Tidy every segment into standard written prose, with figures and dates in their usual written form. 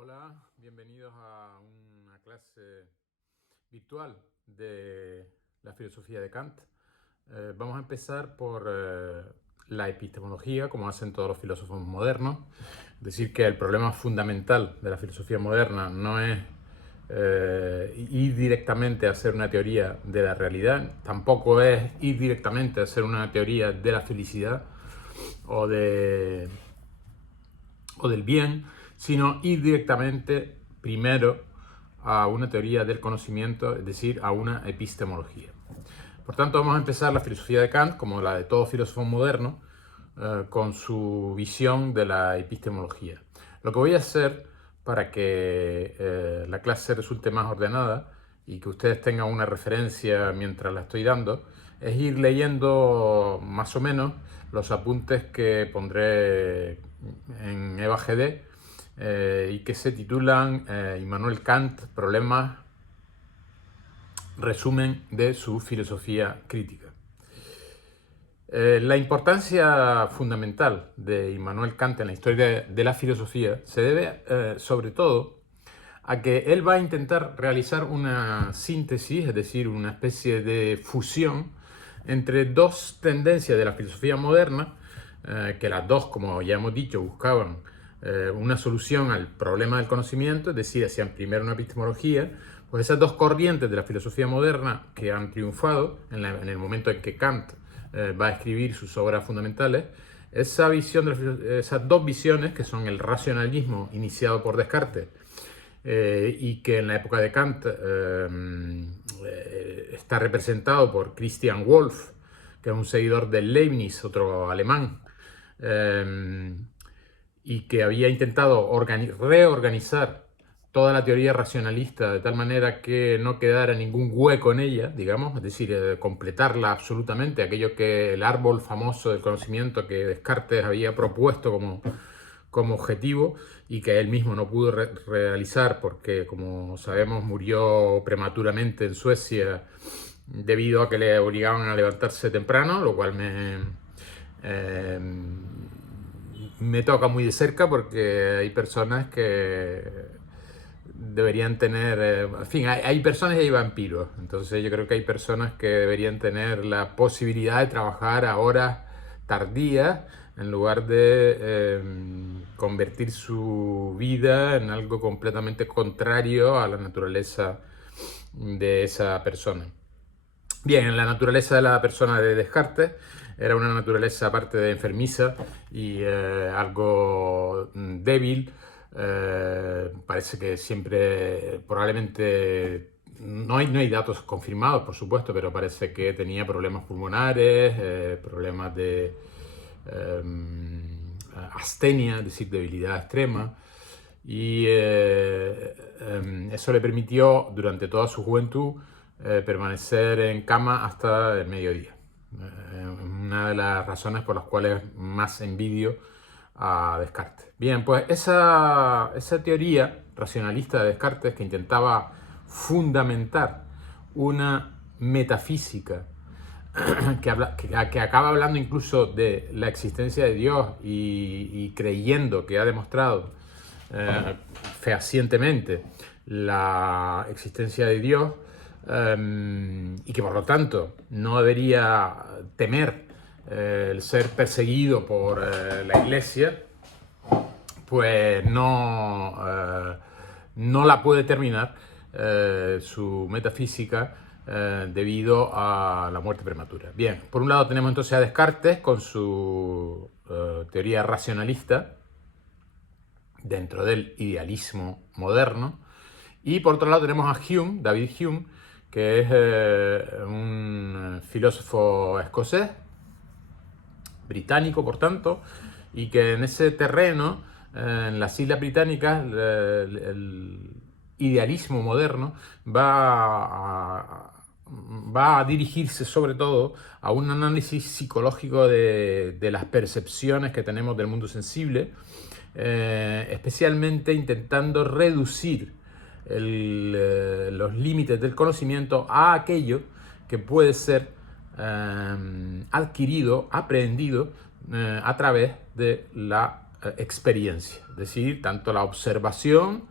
Hola, bienvenidos a una clase virtual de la filosofía de Kant. Vamos a empezar por la epistemología, como hacen todos los filósofos modernos. Es decir, que el problema fundamental de la filosofía moderna no es ir directamente a hacer una teoría de la realidad, tampoco es ir directamente a hacer una teoría de la felicidad o del bien, sino ir directamente primero a una teoría del conocimiento, es decir, a una epistemología. Por tanto, vamos a empezar la filosofía de Kant, como la de todo filósofo moderno, con su visión de la epistemología. Lo que voy a hacer para que la clase resulte más ordenada y que ustedes tengan una referencia mientras la estoy dando, es ir leyendo más o menos los apuntes que pondré en EVA-GD y que se titulan Immanuel Kant, problemas, resumen de su filosofía crítica. La importancia fundamental de Immanuel Kant en la historia de la filosofía se debe sobre todo a que él va a intentar realizar una síntesis, es decir, una especie de fusión entre dos tendencias de la filosofía moderna, que las dos, como ya hemos dicho, buscaban una solución al problema del conocimiento, es decir, hacían primero una epistemología. Pues esas dos corrientes de la filosofía moderna que han triunfado en el momento en que Kant va a escribir sus obras fundamentales, esas dos visiones, que son el racionalismo iniciado por Descartes y que en la época de Kant está representado por Christian Wolff, que es un seguidor de Leibniz, otro alemán, y que había intentado reorganizar toda la teoría racionalista de tal manera que no quedara ningún hueco en ella, digamos, es decir, completarla absolutamente, aquello que el árbol famoso del conocimiento que Descartes había propuesto como objetivo y que él mismo no pudo realizar porque, como sabemos, murió prematuramente en Suecia debido a que le obligaban a levantarse temprano, lo cual me toca muy de cerca porque hay personas que deberían tener, en fin, hay personas y hay vampiros, entonces yo creo que hay personas que deberían tener la posibilidad de trabajar a horas tardías en lugar de convertir su vida en algo completamente contrario a la naturaleza de esa persona. Bien, la naturaleza de la persona de Descartes era una naturaleza aparte de enfermiza y algo débil. Parece que siempre, probablemente, no hay datos confirmados, por supuesto, pero parece que tenía problemas pulmonares, problemas de astenia, es decir, debilidad extrema. Y eso le permitió durante toda su juventud permanecer en cama hasta el mediodía. Una de las razones por las cuales más envidio a Descartes. Bien, pues esa teoría racionalista de Descartes que intentaba fundamentar una metafísica que acaba hablando incluso de la existencia de Dios y creyendo que ha demostrado fehacientemente la existencia de Dios y que por lo tanto no debería temer el ser perseguido por la Iglesia, pues no la puede terminar su metafísica debido a la muerte prematura. Bien, por un lado tenemos entonces a Descartes con su teoría racionalista dentro del idealismo moderno, y por otro lado tenemos a Hume, David Hume, que es un filósofo escocés, británico por tanto, y que en ese terreno, en las Islas Británicas, el idealismo moderno va a dirigirse sobre todo a un análisis psicológico de las percepciones que tenemos del mundo sensible, especialmente intentando reducir los límites del conocimiento a aquello que puede ser adquirido, aprendido a través de la experiencia, es decir, tanto la observación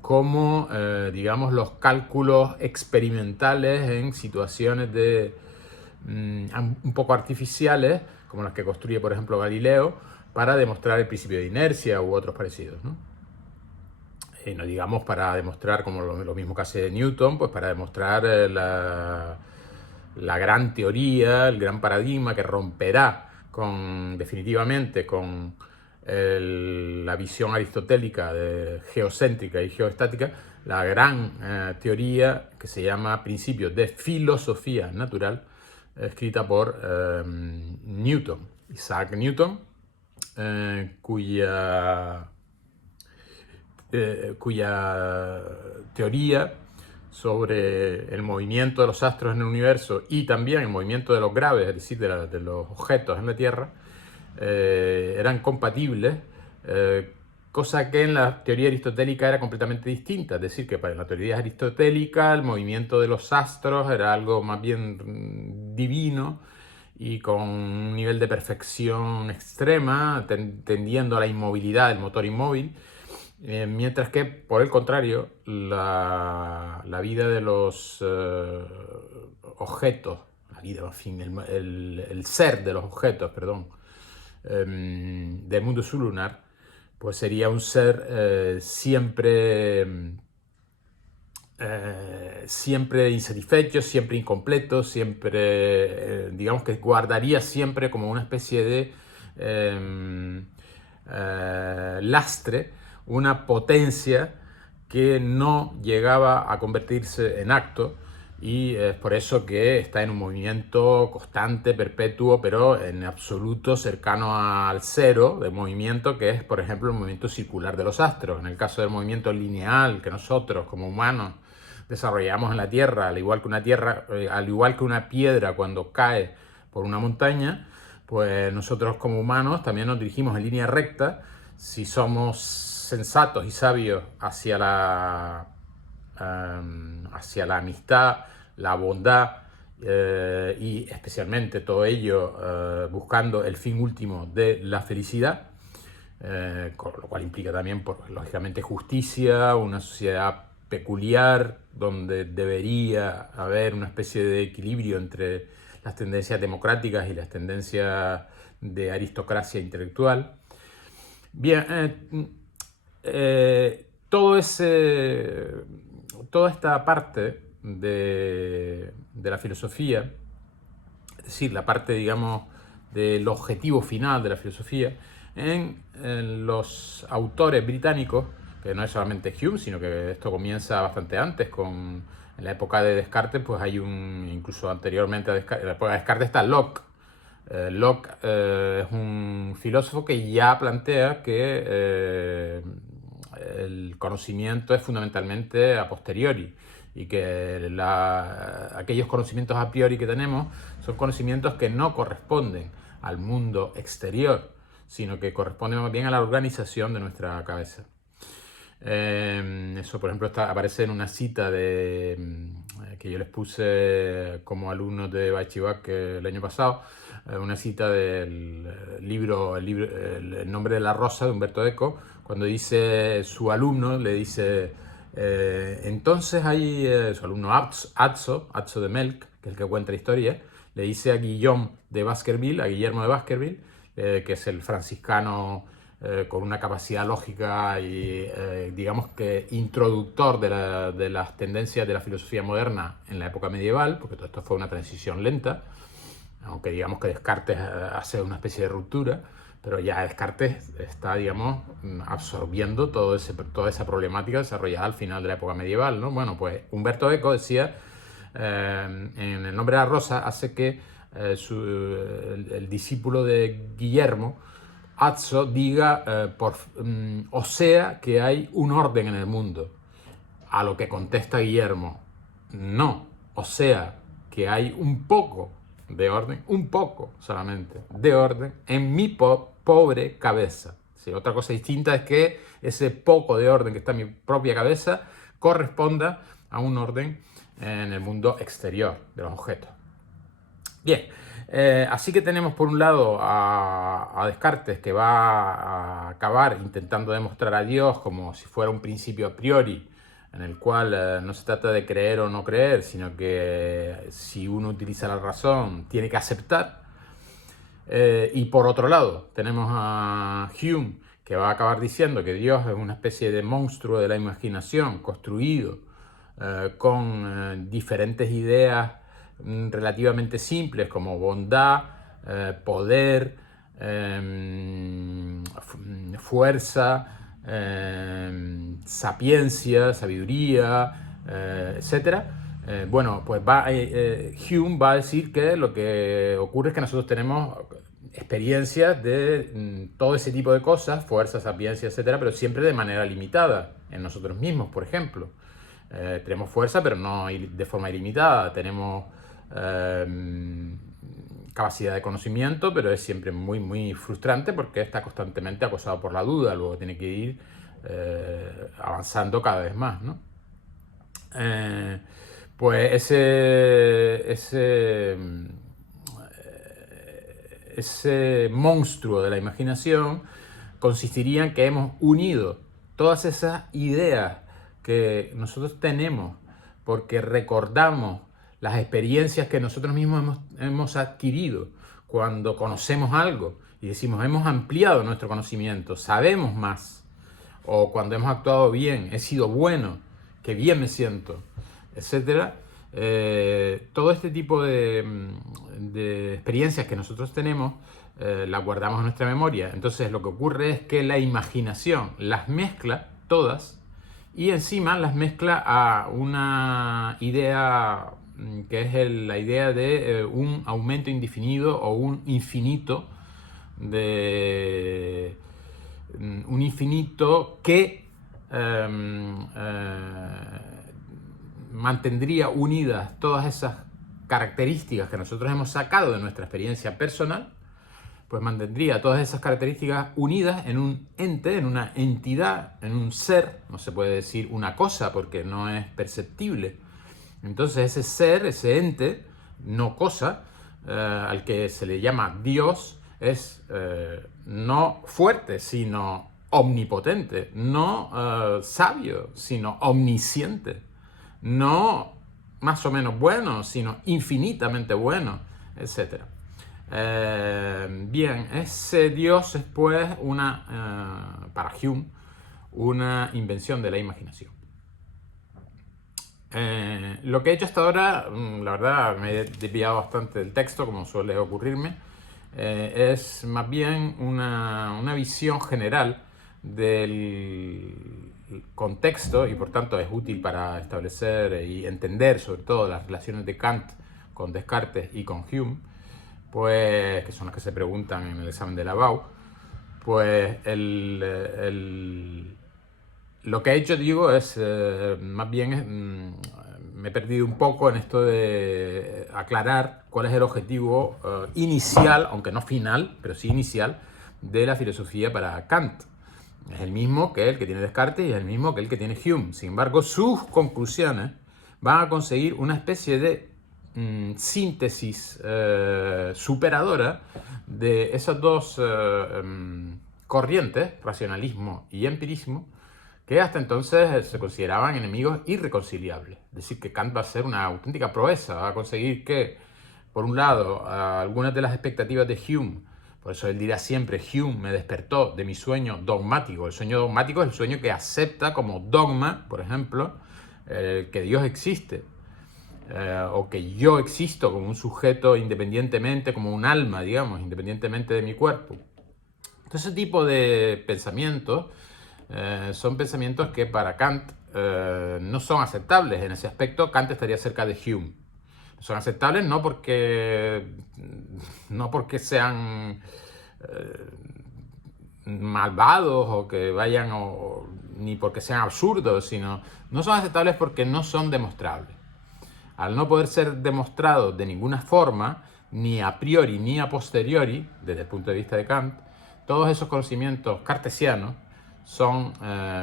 como, digamos, los cálculos experimentales en situaciones un poco artificiales, como las que construye, por ejemplo, Galileo, para demostrar el principio de inercia u otros parecidos, ¿no? No digamos para demostrar, como lo mismo que hace Newton, pues para demostrar la gran teoría, el gran paradigma que romperá definitivamente con la visión aristotélica geocéntrica y geoestática, la gran teoría que se llama Principios de Filosofía Natural, escrita por Newton, Isaac Newton, cuya teoría sobre el movimiento de los astros en el universo y también el movimiento de los graves, es decir, de los objetos en la Tierra, eran compatibles, cosa que en la teoría aristotélica era completamente distinta. Es decir, que para la teoría aristotélica el movimiento de los astros era algo más bien divino y con un nivel de perfección extrema, tendiendo a la inmovilidad del motor inmóvil. Mientras que, por el contrario, la vida de los objetos, la vida, en fin, el ser de los objetos, perdón, del mundo sublunar, pues sería un ser siempre insatisfecho, siempre incompleto, siempre, digamos que guardaría siempre como una especie de lastre, una potencia que no llegaba a convertirse en acto, y es por eso que está en un movimiento constante, perpetuo, pero en absoluto cercano al cero de movimiento, que es, por ejemplo, el movimiento circular de los astros. En el caso del movimiento lineal que nosotros como humanos desarrollamos en la Tierra, al igual que una piedra cuando cae por una montaña, pues nosotros como humanos también nos dirigimos en línea recta si somos sensatos y sabios hacia la amistad, la bondad, y especialmente todo ello buscando el fin último de la felicidad, con lo cual implica también, lógicamente, justicia, una sociedad peculiar donde debería haber una especie de equilibrio entre las tendencias democráticas y las tendencias de aristocracia intelectual. Bien, toda esta parte de la filosofía, es decir, la parte, digamos, del objetivo final de la filosofía, en los autores británicos, que no es solamente Hume, sino que esto comienza bastante antes, en la época de Descartes, pues hay incluso anteriormente a Descartes, en la época de Descartes está Locke. Locke es un filósofo que ya plantea que el conocimiento es fundamentalmente a posteriori, y que aquellos conocimientos a priori que tenemos son conocimientos que no corresponden al mundo exterior, sino que corresponden más bien a la organización de nuestra cabeza. Eso, por ejemplo, aparece en una cita que yo les puse como alumnos de Baichibac el año pasado, una cita del libro El nombre de la rosa, de Umberto Eco, cuando dice su alumno, le dice, entonces hay su alumno Atzo de Melk, que es el que cuenta la historia, le dice a Guillaume de Baskerville, a Guillermo de Baskerville, que es el franciscano con una capacidad lógica y, digamos que, introductor de las tendencias de la filosofía moderna en la época medieval, porque todo esto fue una transición lenta, aunque digamos que Descartes hace una especie de ruptura, pero ya Descartes está, digamos, absorbiendo toda esa problemática desarrollada al final de la época medieval, ¿no? Bueno, pues Umberto Eco decía, en El nombre de la rosa, hace que el discípulo de Guillermo, Atzo, diga, o sea, que hay un orden en el mundo. A lo que contesta Guillermo, no, o sea, que hay un poco de orden, un poco solamente de orden en mi pobre cabeza. Sí, otra cosa distinta es que ese poco de orden que está en mi propia cabeza corresponda a un orden en el mundo exterior de los objetos. Bien, Así que tenemos por un lado a Descartes, que va a acabar intentando demostrar a Dios como si fuera un principio a priori, en el cual no se trata de creer o no creer, sino que si uno utiliza la razón tiene que aceptar. Y por otro lado tenemos a Hume, que va a acabar diciendo que Dios es una especie de monstruo de la imaginación construido con diferentes ideas relativamente simples como bondad, poder, fuerza, sapiencia, sabiduría, etcétera. Bueno, pues Hume va a decir que lo que ocurre es que nosotros tenemos experiencias de todo ese tipo de cosas, fuerza, sapiencia, etcétera, pero siempre de manera limitada en nosotros mismos, por ejemplo. Tenemos fuerza, pero no de forma ilimitada. Tenemos capacidad de conocimiento, pero es siempre muy, muy frustrante porque está constantemente acosado por la duda. Luego tiene que ir avanzando cada vez más, ¿no? Pues ese monstruo de la imaginación consistiría en que hemos unido todas esas ideas que nosotros tenemos porque recordamos las experiencias que nosotros mismos hemos adquirido cuando conocemos algo y decimos hemos ampliado nuestro conocimiento, sabemos más, o cuando hemos actuado bien, he sido bueno, qué bien me siento, etcétera. Todo este tipo de experiencias que nosotros tenemos las guardamos en nuestra memoria. Entonces lo que ocurre es que la imaginación las mezcla todas y encima las mezcla a una idea que es la idea de un aumento indefinido o un infinito que mantendría unidas todas esas características que nosotros hemos sacado de nuestra experiencia personal, pues mantendría todas esas características unidas en un ente, en una entidad, en un ser. No se puede decir una cosa porque no es perceptible. Entonces ese ser, ese ente, no cosa, al que se le llama Dios, es no fuerte, sino omnipotente, no sabio, sino omnisciente, no más o menos bueno, sino infinitamente bueno, etc. Bien, ese Dios es pues para Hume, una invención de la imaginación. Lo que he hecho hasta ahora, la verdad me he desviado bastante del texto, como suele ocurrirme, es más bien una visión general del contexto y por tanto es útil para establecer y entender sobre todo las relaciones de Kant con Descartes y con Hume, pues, que son las que se preguntan en el examen de Lavaux. Pues lo que he hecho, digo, es más bien me he perdido un poco en esto de aclarar cuál es el objetivo inicial, aunque no final, pero sí inicial, de la filosofía para Kant. Es el mismo que el que tiene Descartes y es el mismo que el que tiene Hume. Sin embargo, sus conclusiones van a conseguir una especie de síntesis superadora de esas dos corrientes, racionalismo y empirismo, que hasta entonces se consideraban enemigos irreconciliables. Es decir, que Kant va a ser una auténtica proeza, va a conseguir que, por un lado, algunas de las expectativas de Hume, por eso él dirá siempre, Hume me despertó de mi sueño dogmático. El sueño dogmático es el sueño que acepta como dogma, por ejemplo, que Dios existe, o que yo existo como un sujeto independientemente, como un alma, digamos, independientemente de mi cuerpo. Entonces, ese tipo de pensamientos son pensamientos que para Kant no son aceptables. En ese aspecto, Kant estaría cerca de Hume. Son aceptables no porque sean malvados o que vayan ni porque sean absurdos, sino no son aceptables porque no son demostrables. Al no poder ser demostrados de ninguna forma, ni a priori ni a posteriori, desde el punto de vista de Kant, todos esos conocimientos cartesianos son,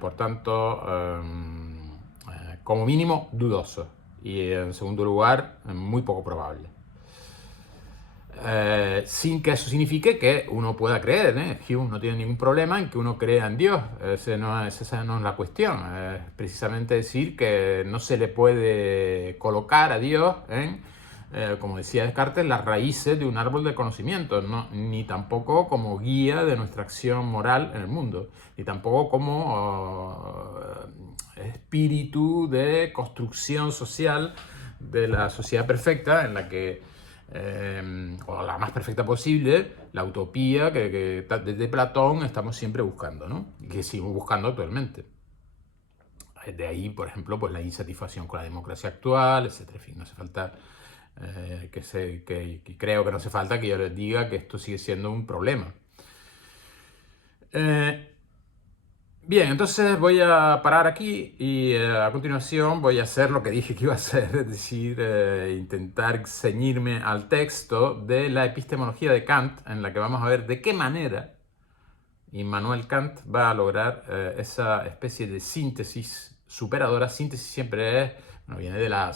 por tanto, como mínimo dudosos y, en segundo lugar, muy poco probables. sin que eso signifique que uno pueda creer, ¿eh? Hume no tiene ningún problema en que uno crea en Dios. Esa no es la cuestión. Es precisamente decir que no se le puede colocar a Dios en, como decía Descartes, las raíces de un árbol de conocimiento, no, ni tampoco como guía de nuestra acción moral en el mundo, ni tampoco como espíritu de construcción social de la sociedad perfecta en la que o la más perfecta posible, la utopía que desde Platón estamos siempre buscando, ¿no? Y que seguimos buscando actualmente. De ahí, por ejemplo, pues la insatisfacción con la democracia actual, etcétera. En fin, no hace falta que creo que no hace falta que yo les diga que esto sigue siendo un problema. Bien, entonces voy a parar aquí y a continuación voy a hacer lo que dije que iba a hacer, es decir, intentar ceñirme al texto de la epistemología de Kant, en la que vamos a ver de qué manera Immanuel Kant va a lograr esa especie de síntesis superadora. Síntesis siempre es, bueno, viene de la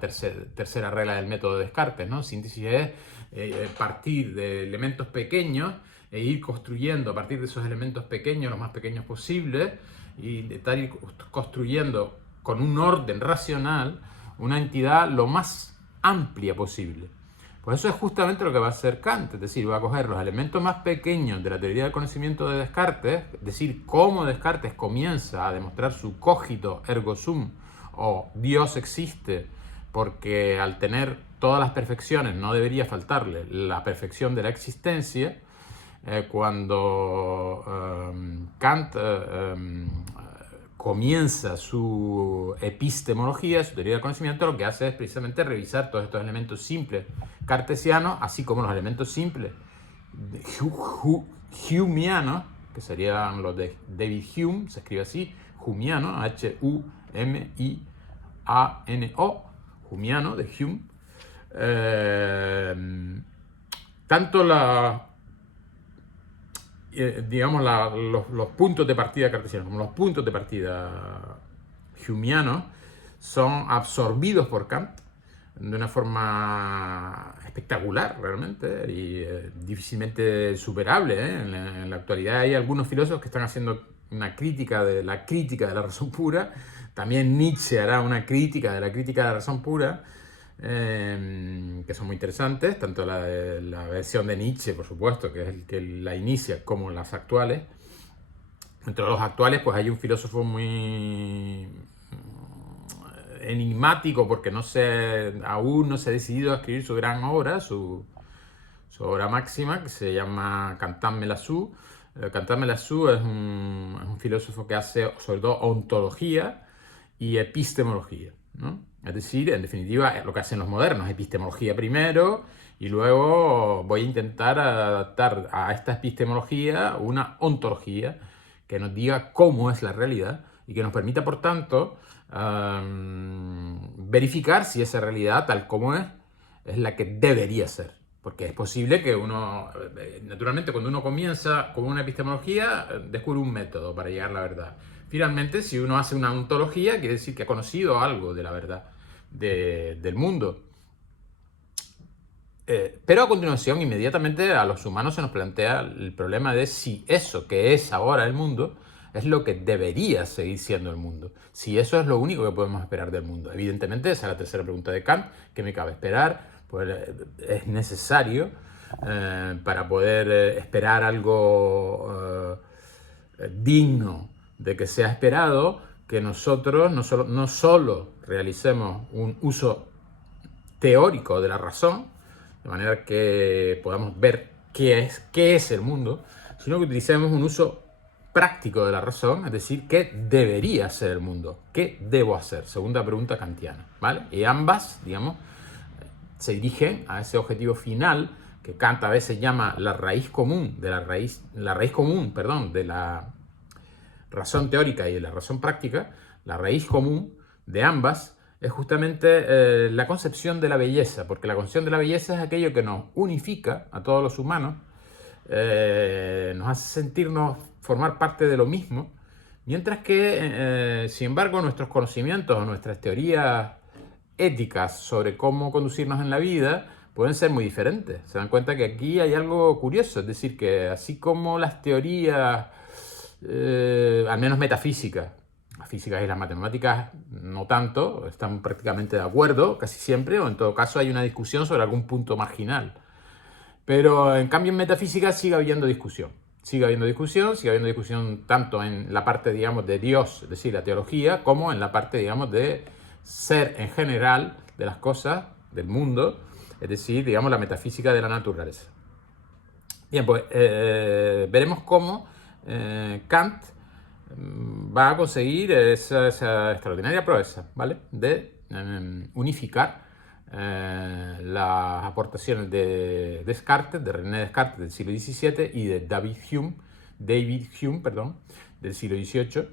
tercera regla del método de Descartes, ¿no? Síntesis es partir de elementos pequeños e ir construyendo a partir de esos elementos pequeños, los más pequeños posibles, y estar ir construyendo con un orden racional una entidad lo más amplia posible. Pues eso es justamente lo que va a hacer Kant, es decir, va a coger los elementos más pequeños de la teoría del conocimiento de Descartes, es decir, cómo Descartes comienza a demostrar su cogito ergo sum, o Dios existe porque al tener todas las perfecciones no debería faltarle la perfección de la existencia. Cuando Kant comienza su epistemología, su teoría del conocimiento, lo que hace es precisamente revisar todos estos elementos simples cartesianos, así como los elementos simples humianos, que serían los de David Hume, se escribe así, humiano, H-U-M-I-A-N-O, humiano, de Hume. Tanto digamos, los puntos de partida cartesianos como los puntos de partida humianos son absorbidos por Kant de una forma espectacular realmente y difícilmente superable. En la actualidad hay algunos filósofos que están haciendo una crítica de la razón pura. También Nietzsche hará una crítica de la razón pura, que son muy interesantes, tanto la versión de Nietzsche, por supuesto, que es el que la inicia, como las actuales. Entre los actuales, pues hay un filósofo muy enigmático, porque aún no se ha decidido a escribir su gran obra, su obra máxima, que se llama Quentin Melassu. Quentin Melassu es un filósofo que hace sobre todo ontología y epistemología, ¿no? Es decir, en definitiva, lo que hacen los modernos, epistemología primero, y luego voy a intentar adaptar a esta epistemología una ontología que nos diga cómo es la realidad y que nos permita, por tanto, verificar si esa realidad, tal como es la que debería ser. Porque es posible que uno, naturalmente, cuando uno comienza con una epistemología, descubre un método para llegar a la verdad. Finalmente, si uno hace una ontología, quiere decir que ha conocido algo de la verdad del mundo. Pero a continuación, inmediatamente a los humanos se nos plantea el problema de si eso que es ahora el mundo es lo que debería seguir siendo el mundo. Si eso es lo único que podemos esperar del mundo. Evidentemente, esa es la tercera pregunta de Kant. ¿Qué me cabe esperar? Pues es necesario para poder esperar algo digno de que sea esperado, que nosotros no solo realicemos un uso teórico de la razón, de manera que podamos ver qué es el mundo, sino que utilicemos un uso práctico de la razón, es decir, qué debería ser el mundo, qué debo hacer, segunda pregunta kantiana, ¿vale? Y ambas, digamos, se dirigen a ese objetivo final que Kant a veces llama la raíz común de la razón teórica y de la razón práctica. La raíz común de ambas es justamente la concepción de la belleza, porque la concepción de la belleza es aquello que nos unifica a todos los humanos, nos hace sentirnos formar parte de lo mismo, mientras que, sin embargo, nuestros conocimientos o nuestras teorías éticas sobre cómo conducirnos en la vida, pueden ser muy diferentes. Se dan cuenta que aquí hay algo curioso, es decir, que así como las teorías, al menos metafísicas, las físicas y las matemáticas no tanto, están prácticamente de acuerdo casi siempre, o en todo caso hay una discusión sobre algún punto marginal. Pero en cambio en metafísica sigue habiendo discusión. Sigue habiendo discusión tanto en la parte, digamos, de Dios, es decir, la teología, como en la parte, digamos, de ser en general de las cosas, del mundo, es decir, digamos, la metafísica de la naturaleza. Bien, pues veremos cómo Kant va a conseguir esa extraordinaria proeza, ¿vale? De unificar las aportaciones de Descartes, de René Descartes del siglo XVII y de David Hume, perdón, del siglo XVIII,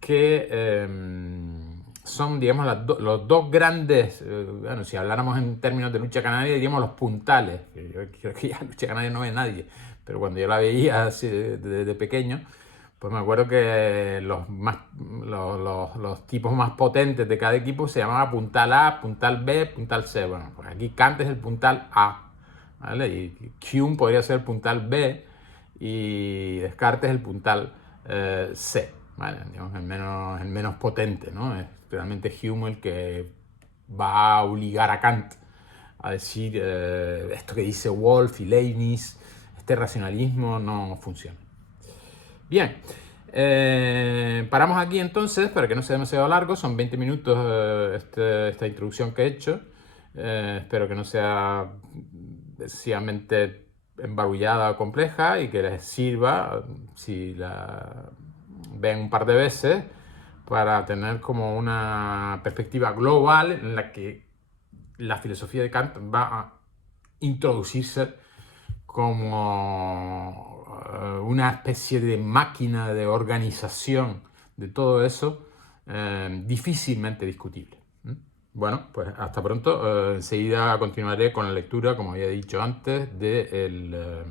que son, digamos, los dos grandes, bueno, si habláramos en términos de lucha canaria, diríamos los puntales. Yo creo que ya lucha canaria no ve nadie, pero cuando yo la veía así de pequeño, pues me acuerdo que los tipos más potentes de cada equipo se llamaban puntal A, puntal B, puntal C. Bueno, pues aquí Kant es el puntal A, ¿vale? Y Hume podría ser el puntal B y Descartes el puntal C, ¿vale? Digamos, el menos potente, ¿no? Es realmente Hume el que va a obligar a Kant a decir esto que dice Wolff y Leibniz, este racionalismo no funciona. Bien, paramos aquí entonces para que no sea demasiado largo, son 20 minutos esta introducción que he hecho. Espero que no sea excesivamente embarullada o compleja y que les sirva, si la ven un par de veces, para tener como una perspectiva global en la que la filosofía de Kant va a introducirse como una especie de máquina de organización de todo eso difícilmente discutible. Bueno, pues hasta pronto. Enseguida continuaré con la lectura, como había dicho antes, de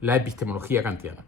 la epistemología kantiana.